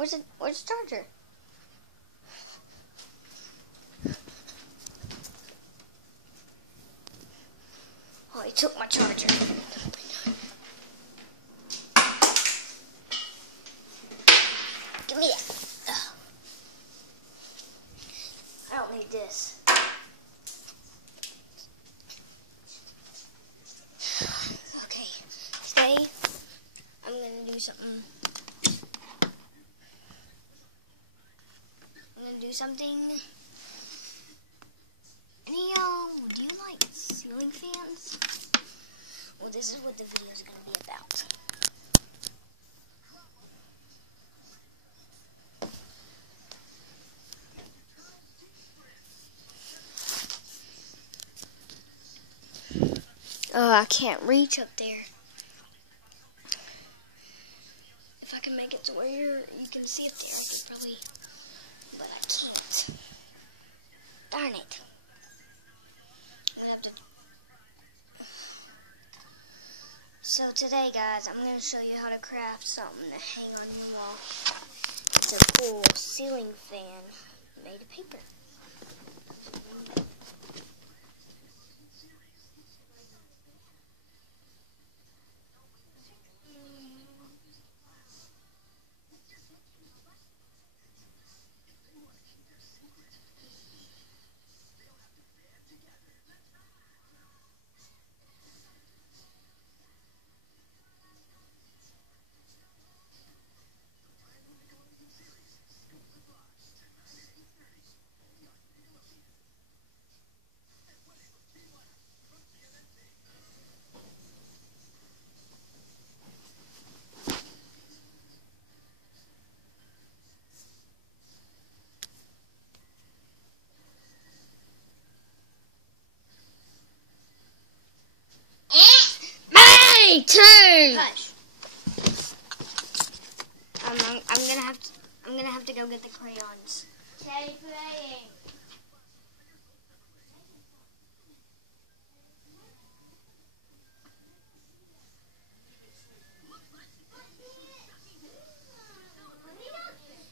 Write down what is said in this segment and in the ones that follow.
Where's the charger? Oh, he took my charger. Give me that. Ugh. I don't need this. Okay, today I'm gonna do something. Any y'all, do you like ceiling fans? Well, this is what the video is gonna be about. Oh, I can't reach up there. If I can make it to where you can see up there, I could probably, but I can't. Darn it. I'm gonna have to. So today, guys, I'm gonna show you how to craft something to hang on your wall. It's a cool ceiling fan made of paper. Turn. Hush. I'm gonna have to go get the crayons. Teddy playing.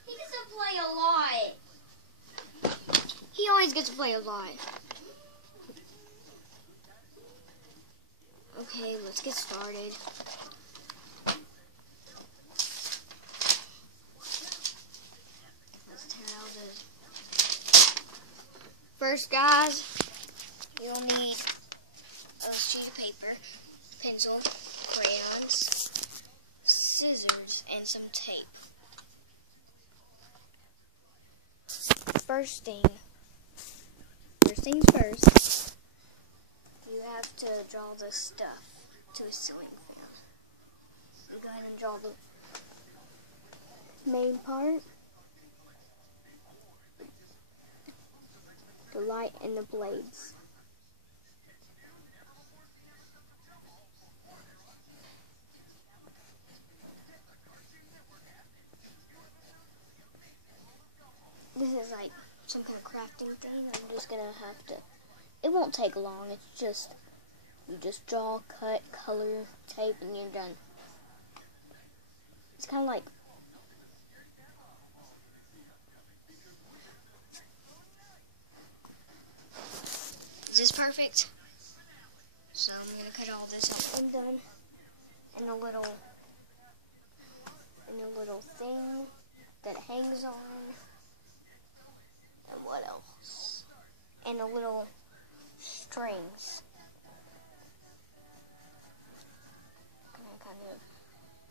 He gets to play a lot. He always gets to play a lot. Okay, let's get started. Let's tear out the... First, guys, you'll need a sheet of paper, pencil, crayons, scissors, and some tape. First things first. You have to draw the stuff to a ceiling fan. So go ahead and draw the main part, the light, and the blades. This is like some kind of crafting thing. I'm just gonna have to. It won't take long. It's just you just draw, cut, color, tape, and you're done. It's kind of like is this perfect? So I'm gonna cut all this off and done, and a little thing that hangs on. And what else? And a little strings. Kind of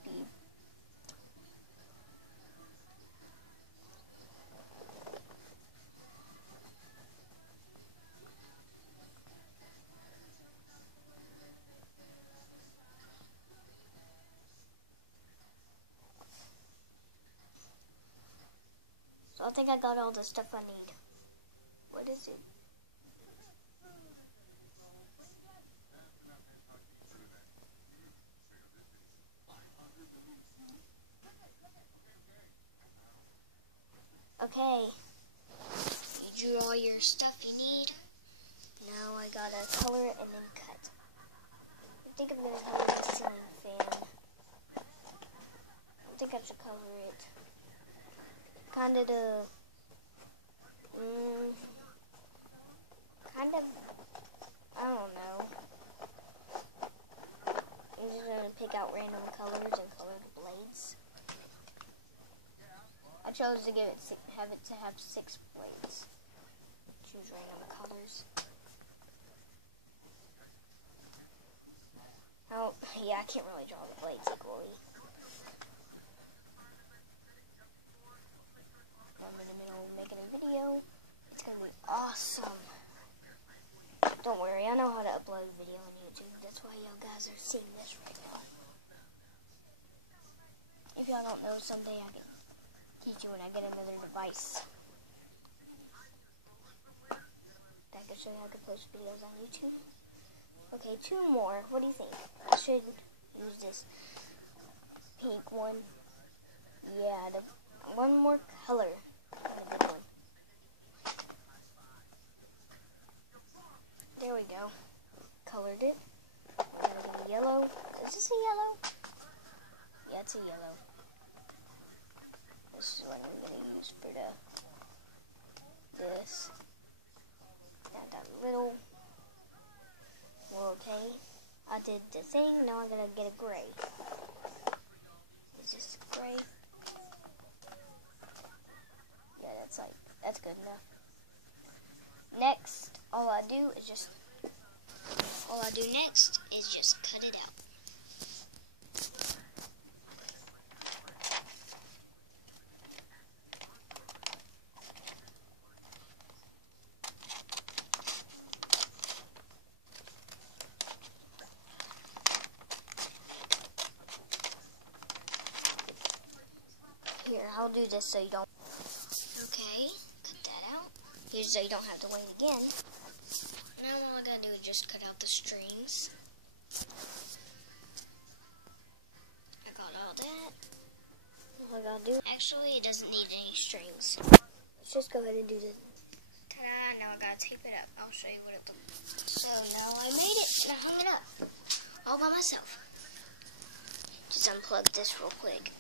be. So I think I got all the stuff I need. What is it? Okay, you drew all your stuff you need. Now I gotta color it and then cut. I think I'm gonna color the ceiling fan. I think I should color it kind of I don't know. I'm just gonna pick out random colors and color the blades. I chose to have it 6 blades. Choose random colors. Oh, yeah, I can't really draw the blades equally. I'm in the middle of making a video. It's gonna be awesome. Don't worry, I know how to upload a video on YouTube. That's why y'all guys are seeing this right now. If y'all don't know, someday I can teach you when I get another device that can show you how to post videos on YouTube. Okay, 2 more. What do you think? I should use this pink one. Yeah, one more color. The big one. There we go. Colored it. I'm gonna get a yellow. Is this a yellow? Yeah, it's a yellow. This is what I'm gonna use for this. Got that little. Well, okay. I did the thing. Now I'm gonna get a gray. Is this gray? Yeah, that's good enough. Next, all I do next is just cut it out. Here, I'll do this so you don't. Okay, cut that out. Here, so you don't have to wait again. Now all I gotta do is just cut out the strings. I got all that. All I gotta do. Actually, it doesn't need any strings. Let's just go ahead and do this. Ta-da! Now I gotta tape it up. I'll show you what it looks like. So now I made it and I hung it up all by myself. Just unplug this real quick.